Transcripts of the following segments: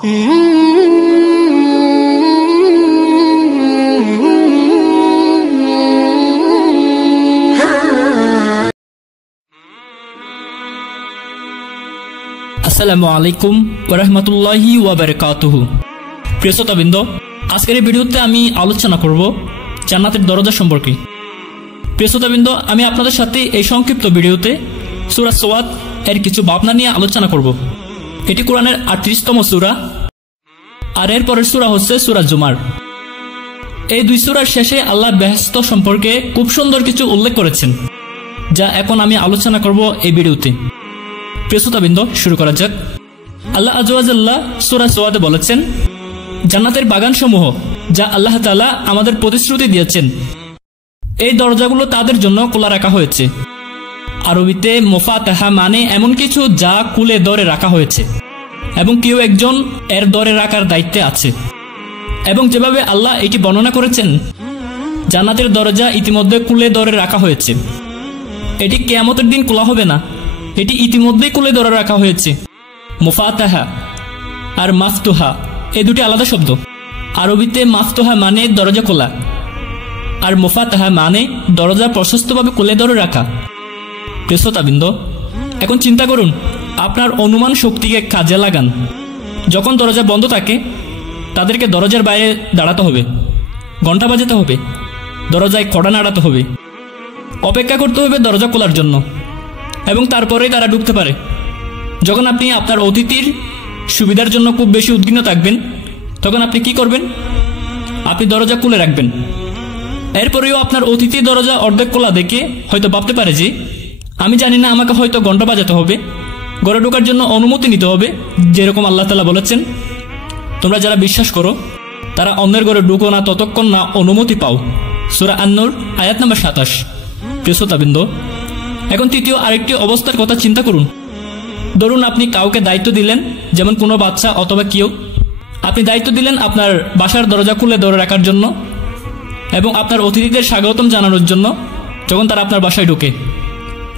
আসসালামু আলাইকুম ওয়া রাহমাতুল্লাহি ওয়া বারাকাতুহু। প্রিয় শ্রোতাবৃন্দ, আজকের এই ভিডিওতে আমি আলোচনা করব জান্নাতের দরজা সম্পর্কে। প্রিয় শ্রোতাবৃন্দ, আমি আপনাদের সাথে এই সংক্ষিপ্ত ভিডিওতে সূরা সোয়াদ এর কিছু ভাবনা নিয়ে আলোচনা করব। এটি কোরআনের 38তম সূরা, আর এর পরের সূরা হচ্ছে সূরা জুমার। এই দুই সূরার শেষে আল্লাহ বেহেশত সম্পর্কে খুব সুন্দর কিছু উল্লেখ করেছেন, যা এখন আমি আলোচনা করব এই ভিডিওতে। প্রিয় শ্রোতাবৃন্দ, শুরু করা যাক। আল্লাহ আযজা ওয়া জাল্লা সূরা সোয়াদে বলেছেন, জান্নাতের বাগানসমূহ যা আল্লাহ তাআলা আমাদের প্রতিশ্রুতি দিয়েছেন, এই দরজাগুলো তাদের জন্য খোলা রাখা হয়েছে। আরবিতে মুফাতাহা মানে এমন কিছু যা খুলে ধরে রাখা হয়েছে এবং কেউ একজন এর ধরে রাখার দায়িত্বে আছে। এবং যেভাবে আল্লাহ এটি বর্ণনা করেছেন, জান্নাতের দরজা ইতিমধ্যে খুলে ধরে রাখা হয়েছে। এটি কিয়ামতের দিন খোলা হবে না, এটি ইতিমধ্যেই খুলে ধরে রাখা হয়েছে। মুফাতাহা আর মাফতুহা এই দুটি আলাদা শব্দ। আরবিতে মাফতুহা মানে দরজা খোলা, আর মুফাতাহা মানে দরজা প্রশস্তভাবে খুলে ধরে রাখা। প্রিয় শ্রোতাবৃন্দ, এখন চিন্তা করুন, আপনার অনুমান শক্তিকে কাজে লাগান। যখন দরজা বন্ধ থাকে, তাদেরকে দরজার বাইরে দাঁড়াতে হবে, ঘন্টা বাজাতে হবে, দরজায় কড়া নাড়াতে হবে, অপেক্ষা করতে হবে দরজা খোলার জন্য, এবং তারপরেই তারা ঢুকতে পারে। যখন আপনি আপনার অতিথির সুবিধার জন্য খুব বেশি উদ্বিগ্ন থাকবেন, তখন আপনি কি করবেন? আপনি দরজা খুলে রাখবেন। এরপরেও আপনার অতিথি দরজা অর্ধেক খোলা দেখে হয়তো ভাবতে পারে যে, আমি জানি না, আমাকে হয়তো ঘন্টা বাজাতে হবে, ঘরে ঢোকার জন্য অনুমতি নিতে হবে। যেরকম আল্লাহ তাআলা বলেছেন, তোমরা যারা বিশ্বাস করো তারা অন্যের ঘরে ঢুকো না ততক্ষণ না অনুমতি পাও। সূরা আন-নূর আয়াত নম্বর 27। প্রিয় শ্রোতাবৃন্দ, এখন তৃতীয় আরেকটি অবস্থার কথা চিন্তা করুন। ধরুন আপনি কাউকে দায়িত্ব দিলেন, যেমন কোনো বাচ্চা অথবা কেউ, আপনি দায়িত্ব দিলেন আপনার বাসার দরজা খুলে ধরে রাখার জন্য এবং আপনার অতিথিদের স্বাগতম জানানোর জন্য যখন তারা আপনার বাসায় ঢোকে,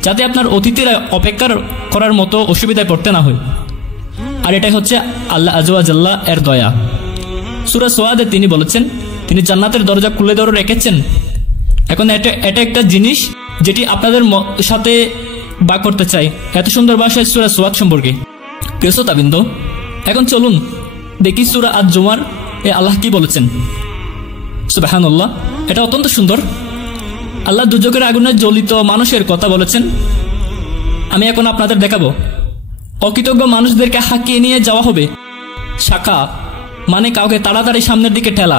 যাতে আপনার অতিথিরা অপেক্ষা করার মতো অসুবিধায় পড়তে না হয়। আর এটাই হচ্ছে আল্লাহ আযজা ওয়া জাল্লা এর দয়া। সূরা সোয়াদে তিনি বলেছেন, তিনি জান্নাতের দরজা খুলে ধরে রেখেছেন। এখন এটা একটা জিনিস যেটি আপনাদের সাথে ভাগ করতে চাই এত সুন্দর ভাষায় সূরা সোয়াদ সম্পর্কে। প্রিয় শ্রোতাবৃন্দ, এখন চলুন দেখি সূরা আজ-জুমার এ আল্লাহ কি বলেছেন। সুবহানাল্লাহ, এটা অত্যন্ত সুন্দর। আল্লাহ দুর্যোগের আগুনে জ্বলিত মানুষের কথা বলেছেন। আমি এখন আপনাদের দেখাবো, অকৃতজ্ঞ মানুষদেরকে হাঁকিয়ে নিয়ে যাওয়া হবে। শাখা মানে কাউকে তাড়াতাড়ি সামনের দিকে ঠেলা,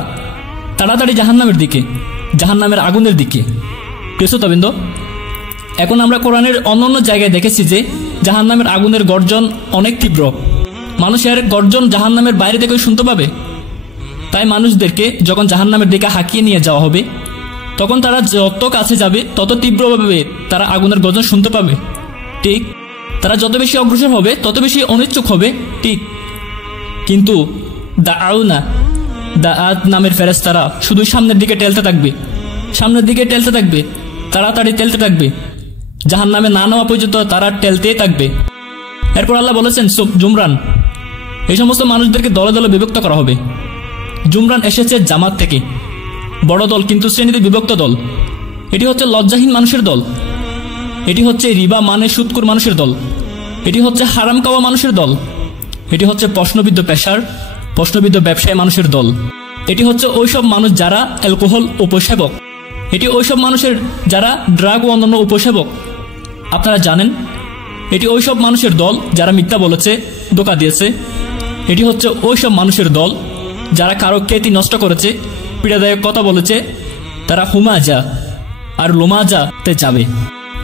তাড়াতাড়ি জাহান্নামের দিকে, জাহান্নামের আগুনের দিকে। প্রিয় শ্রোতাবৃন্দ, এখন আমরা কোরআনের অন্যান্য জায়গায় দেখেছি যে জাহান্নামের আগুনের গর্জন অনেক তীব্র। মানুষের গর্জন জাহান্নামের বাইরে থেকে শুনতে পাবে। তাই মানুষদেরকে যখন জাহান্নামের দিকে হাঁকিয়ে নিয়ে যাওয়া হবে, তখন তারা যত কাছে যাবে তত তীব্রভাবে তারা আগুনের গর্জন শুনতে পাবে। ঠিক, তারা যত বেশি অগ্রসর হবে তত বেশি অনিচ্ছুক হবে। ঠিক, কিন্তু দাআত নামের ফেরেশতারা শুধু সামনের দিকে টেলতে থাকবে, সামনের দিকে টেলতে থাকবে, তাড়াতাড়ি টেলতে থাকবে, জাহান্নামে না নেওয়া পর্যন্ত তারা টেলতেই থাকবে। এরপর আল্লাহ বলেছেন জুমরান, এই সমস্ত মানুষদেরকে দলে দলে বিভক্ত করা হবে। জুমরান এসেছে জামাত থেকে, বড় দল কিন্তু শ্রেণীতে বিভক্ত দল। এটি হচ্ছে লজ্জাহীন মানুষের দল, এটি হচ্ছে রিবা মানে সুদখোর মানুষের দল, এটি হচ্ছে হারাম খাওয়া মানুষের দল, এটি হচ্ছে প্রশ্নবিদ্ধ পেশার, প্রশ্নবিদ্ধ ব্যবসায়ী মানুষের দল, এটি হচ্ছে ওইসব মানুষ যারা অ্যালকোহল উপসেবক, এটি ওইসব মানুষের যারা ড্রাগ ও অন্যান্য উপসেবক। আপনারা জানেন, এটি ওইসব মানুষের দল যারা মিথ্যা বলেছে, ধোঁকা দিয়েছে। এটি হচ্ছে ওইসব মানুষের দল যারা কারো খ্যাতি নষ্ট করেছে, পীড়াদায়ক কথা বলেছে, তারা হুমাজা আর লোমাজাতে যাবে।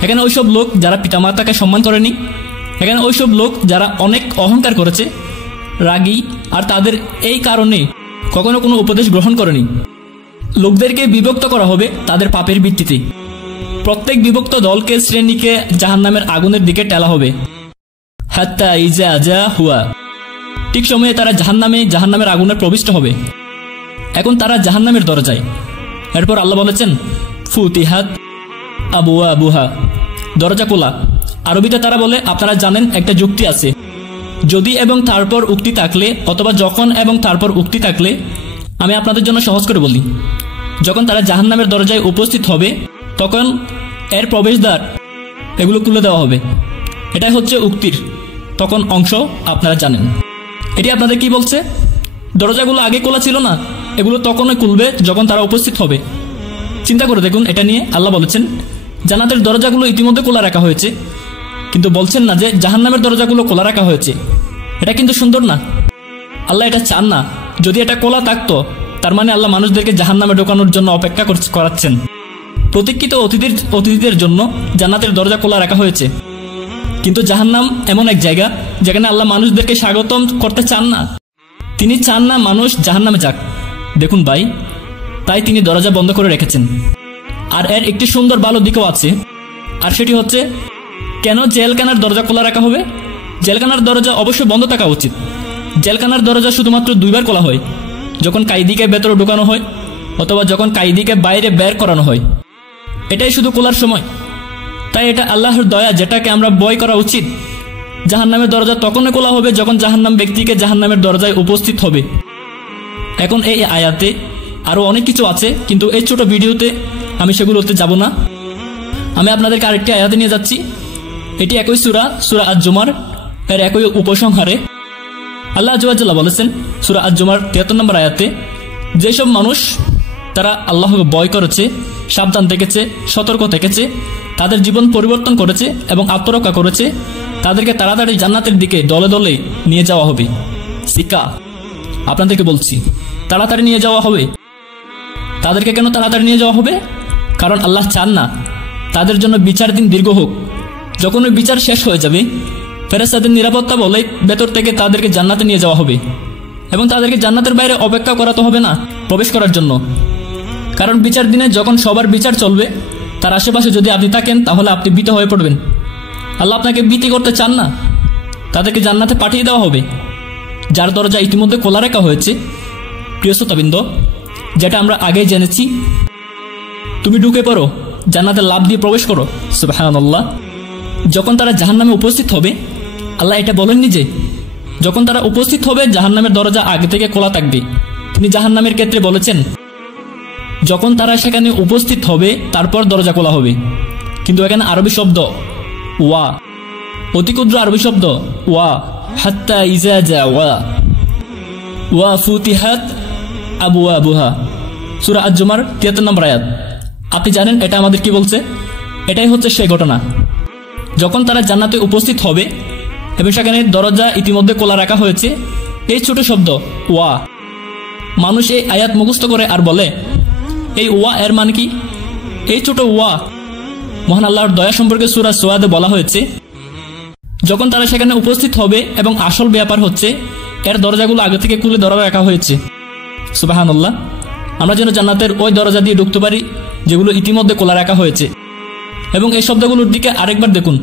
এখানে ওইসব লোক যারা পিতামাতাকে সম্মান করেনি, এখানে ওইসব লোক যারা অনেক অহংকার করেছে, রাগী, আর তাদের এই কারণে কখনো কোনো উপদেশ গ্রহণ করেনি। লোকদেরকে বিভক্ত করা হবে তাদের পাপের ভিত্তিতে। প্রত্যেক বিভক্ত দলকে শ্রেণীকে জাহান্নামের আগুনের দিকে টেলা হবে। হাত্তা ইজা যা হুয়া, ঠিক সময়ে তারা জাহান্নামের আগুনে প্রবিষ্ট হবে। এখন তারা জাহান্নামের দরজায়। এরপর আল্লাহ বলেছেন, ফুতিহাত আবওয়াবুহা, দরজা খোলা। আরবিতে তারা বলে, আপনারা জানেন একটা যুক্তি আছে, যদি এবং তারপর উক্তি থাকলে অথবা যখন এবং তারপর উক্তি থাকলে আমি আপনাদের জন্য সহজ করে বলি। যখন তারা জাহান্নামের দরজায় উপস্থিত হবে তখন এর প্রবেশদ্বার এগুলো খুলে দেওয়া হবে। এটাই হচ্ছে উক্তির তখন অংশ, আপনারা জানেন। এটি আপনাদের কি বলছে? দরজাগুলো আগে খোলা ছিল না, এগুলো তখনই খুলবে যখন তারা উপস্থিত হবে। চিন্তা করে দেখুন এটা নিয়ে। আল্লাহ বলেছেন জান্নাতের দরজাগুলো ইতিমধ্যে খোলা রাখা হয়েছে, কিন্তু বলছেন না যে জাহান্নামের দরজাগুলো খোলা রাখা হয়েছে। এটা কিন্তু সুন্দর না। আল্লাহ এটা চান না। যদি এটা খোলা থাকতো তার মানে আল্লাহ মানুষদেরকে জাহান্নামে ঢোকানোর জন্য অপেক্ষা করাচ্ছেন। প্রতীক্ষিত অতিথিদের জন্য জান্নাতের দরজা খোলা রাখা হয়েছে, কিন্তু জাহান্নাম এমন এক জায়গা যেখানে আল্লাহ মানুষদেরকে স্বাগতম করতে চান না। তিনি চান না মানুষ জাহান্নামে যাক। দেখুন ভাই, তাই তিনি দরজা বন্ধ করে রেখেছেন। আর এর একটি সুন্দর ভালো দিকও আছে, আর সেটি হচ্ছে কেন জেলখানার দরজা খোলা রাখা হবে? জেলখানার দরজা অবশ্যই বন্ধ থাকা উচিত। জেলখানার দরজা শুধুমাত্র দুইবার খোলা হয়, যখন কায়দিকে ভেতরে ঢোকানো হয় অথবা যখন কায়দিকে বাইরে বের করানো হয়। এটাই শুধু খোলার সময়। তাই এটা আল্লাহর দয়া, যেটাকে আমরা ভয় করা উচিত। জাহান্নামের দরজা তখনই খোলা হবে যখন জাহান্নাম ব্যক্তিকে জাহান্নামের দরজায় উপস্থিত হবে। এখন এই আয়াতে আরও অনেক কিছু আছে, কিন্তু এই ছোট ভিডিওতে আমি সেগুলোতে যাব না। আমি আপনাদেরকে আরেকটি আয়াতে নিয়ে যাচ্ছি। এটি একই সূরা আজ-জুমার এর একই উপসংহারে আল্লাহ আযজা ওয়া জাল্লা বলেছেন সূরা আজ-জুমার 73 নম্বর আয়াতে, যেসব মানুষ তারা আল্লাহকে ভয় করেছে, সাবধান থেকেছে, সতর্ক থেকেছে, তাদের জীবন পরিবর্তন করেছে এবং আত্মরক্ষা করেছে, তাদেরকে তাড়াতাড়ি জান্নাতের দিকে দলে দলে নিয়ে যাওয়া হবে। শিক্ষা আপনাদেরকে বলছি, তাড়াতাড়ি নিয়ে যাওয়া হবে। তাদেরকে কেন তাড়াতাড়ি নিয়ে যাওয়া হবে? কারণ আল্লাহ চান না তাদের জন্য বিচার দিন দীর্ঘ হোক। যখন ওই বিচার শেষ হয়ে যাবে, ফেরেশতাদের নিরাপত্তা বলে ভেতর থেকে তাদেরকে জান্নাতে নিয়ে যাওয়া হবে এবং তাদেরকে জান্নাতের বাইরে অপেক্ষা করাতে হবে না প্রবেশ করার জন্য। কারণ বিচার দিনে যখন সবার বিচার চলবে, তার আশেপাশে যদি আপনি থাকেন তাহলে আপনি ভীত হয়ে পড়বেন। আল্লাহ আপনাকে ভীতি করতে চান না। তাদেরকে জান্নাতে পাঠিয়ে দেওয়া হবে, যার দরজা ইতিমধ্যে খোলা রাখা হয়েছে। প্রিয় শ্রোতাবৃন্দ, যেটা আমরা আগেই জেনেছি, তুমি ঢুকে পড়ো, জান্নাতে লাফ দিয়ে প্রবেশ করো। সুবহানাল্লাহ। যখন তারা জাহান্নামে উপস্থিত হবে, আল্লাহ এটা বলেননি যে যখন তারা উপস্থিত হবে জাহান্নামের দরজা আগে থেকে খোলা থাকবে। তিনি জাহান্নামের ক্ষেত্রে বলেছেন যখন তারা সেখানে উপস্থিত হবে তারপর দরজা খোলা হবে। কিন্তু এখানে আরবি শব্দ ওয়া, অতি ক্ষুদ্র আরবি শব্দ ওয়া, হাত্তা ইজা যাওয়া ওয়া ফুতিহাত আবওয়াবুহা, সূরা আজ-জুমার 73 নম্বর আয়াত। আপনি জানেন এটা আমাদের কি বলছে? এটাই হচ্ছে সেই ঘটনা যখন তারা জান্নাতে উপস্থিত হবে এবং সেখানে দরজা ইতিমধ্যে খোলা রাখা হয়েছে। এই ছোট শব্দ ওয়া, মানুষ এই আয়াত মুখস্থ করে আর বলে এই ওয়া এর মানে কি? এই ছোট ওয়া মহান আল্লাহর দয়া সম্পর্কে সূরা সুয়াদে বলা হয়েছে যখন তারা সেখানে উপস্থিত হবে এবং আসল ব্যাপার হচ্ছে এর দরজাগুলো আগে থেকে খুলে ধরা রাখা হয়েছে। সুবহানাল্লাহ। আমরা যেন জান্নাতের ওই দরজা দিয়ে ঢুকতে পারি যেগুলো ইতিমধ্যে খোলা রাখা হয়েছে। এবং এই শব্দগুলোর দিকে আরেকবার দেখুন।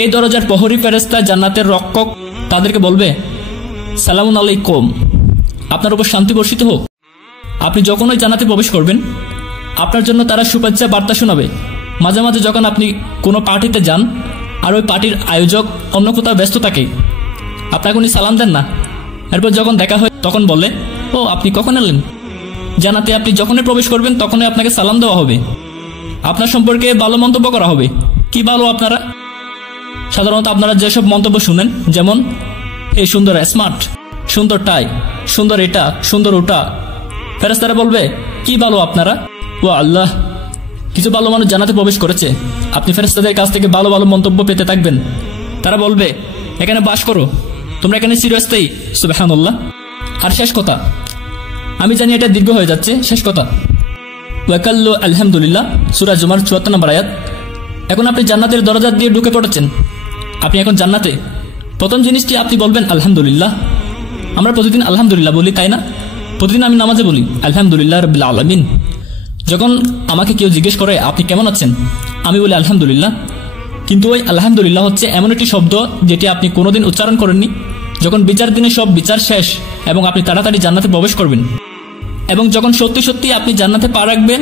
এই দরজার প্রহরী ফেরেশতা, জান্নাতের রক্ষক, তাদেরকে বলবে সালামুন আলাইকুম, আপনার উপর শান্তি বর্ষিত হোক। আপনি যখন ওই জান্নাতে প্রবেশ করবেন আপনার জন্য তারা শুভেচ্ছা বার্তা শোনাবে। মাঝে মাঝে যখন আপনি কোনো পার্টিতে যান আর ওই পার্টির আয়োজক অন্য কোথাও ব্যস্ত থাকে, আপনাকে উনি সালাম দেন না। এরপর যখন দেখা হয় তখন বলে ও আপনি কখন এলেন? জান্নাতে আপনি যখনই প্রবেশ করবেন তখনই আপনাকে সালাম দেওয়া হবে, আপনার সম্পর্কে ভালো মন্তব্য করা হবে। কি ভালো আপনারা? সাধারণত আপনারা যেসব মন্তব্য শুনেন, যেমন এই সুন্দর স্মার্ট, সুন্দর টাই, সুন্দর এটা, সুন্দর ওটা, ফেরেশতারা বলবে কি ভালো আপনারা। ও আল্লাহ, কিছু ভালো মানুষ জান্নাতে প্রবেশ করেছে। আপনি ফেরেশতাদের কাছ থেকে ভালো ভালো মন্তব্য পেতে থাকবেন। তারা বলবে এখানে বাস করো, তোমরা এখানে চিরস্থায়ী। সুবহানাল্লাহ। আর শেষ কথা, আমি জানি এটা দীর্ঘ হয়ে যাচ্ছে, শেষ কথা ওয়াকাল্লু আলহামদুলিল্লাহ, সূরা জুমার 74 নম্বর আয়াত। এখন আপনি জান্নাতের দরজা দিয়ে ঢুকে পড়েছেন, আপনি এখন জান্নাতে। প্রথম জিনিসটি আপনি বলবেন আলহামদুলিল্লাহ। আমরা প্রতিদিন আলহামদুলিল্লাহ বলি, তাই না? প্রতিদিন আমি নামাজে বলি আলহামদুলিল্লাহ রাব্বিল আলামিন। যখন আমাকে কেউ জিজ্ঞেস করে আপনি কেমন আছেন, আমি বলি আলহামদুলিল্লাহ। কিন্তু ওই আলহামদুলিল্লাহ হচ্ছে এমন একটি শব্দ যেটি আপনি কোনোদিন উচ্চারণ করেননি। যখন বিচার দিনে সব বিচার শেষ এবং আপনি তাড়াতাড়ি জান্নাতে প্রবেশ করবেন এবং যখন সত্যি সত্যি আপনি জান্নাতে পা রাখবেন,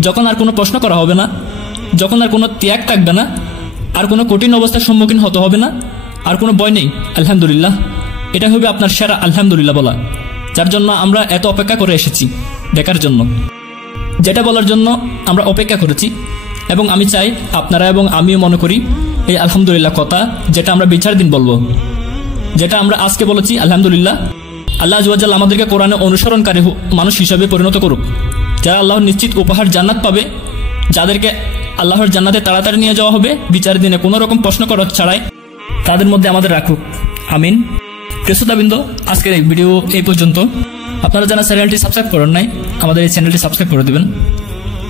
যখন আর কোনো প্রশ্ন করা হবে না, যখন আর কোনো ত্যাগ থাকবে না, আর কোনো কঠিন অবস্থার সম্মুখীন হতে হবে না, আর কোনো ভয় নেই, আলহামদুলিল্লাহ। এটা হবে আপনার সেরা আলহামদুলিল্লাহ বলা, যার জন্য আমরা এত অপেক্ষা করে এসেছি দেখার জন্য, যেটা বলার জন্য আমরা অপেক্ষা করেছি। এবং আমি চাই আপনারা এবং আমিও মনে করি এই আলহামদুলিল্লাহ কথা যেটা আমরা বিচার দিন বলবো, যেটা আমরা আজকে বলেছি আলহামদুলিল্লাহ, আল্লাহ আযজা ওয়া জাল্লা আমাদেরকে কোরআনে অনুসরণকারী মানুষ হিসাবে পরিণত করুক, যারা আল্লাহর নিশ্চিত উপহার জান্নাত পাবে, যাদেরকে আল্লাহর জান্নাতে তাড়াতাড়ি নিয়ে যাওয়া হবে বিচার দিনে কোনো রকম প্রশ্ন করা ছাড়াই, তাদের মধ্যে আমাদের রাখুক, আমিন। প্রিয় শ্রোতাবৃন্দ, আজকের এই ভিডিও এই পর্যন্ত। আপনারা যারা চ্যানেলটি সাবস্ক্রাইব করেন নাই, আমাদের এই চ্যানেলটি সাবস্ক্রাইব করে দেবেন।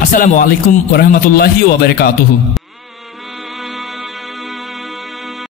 আসসালামু আলাইকুম ওয়া রাহমাতুল্লাহি ওয়া বারাকাতুহু।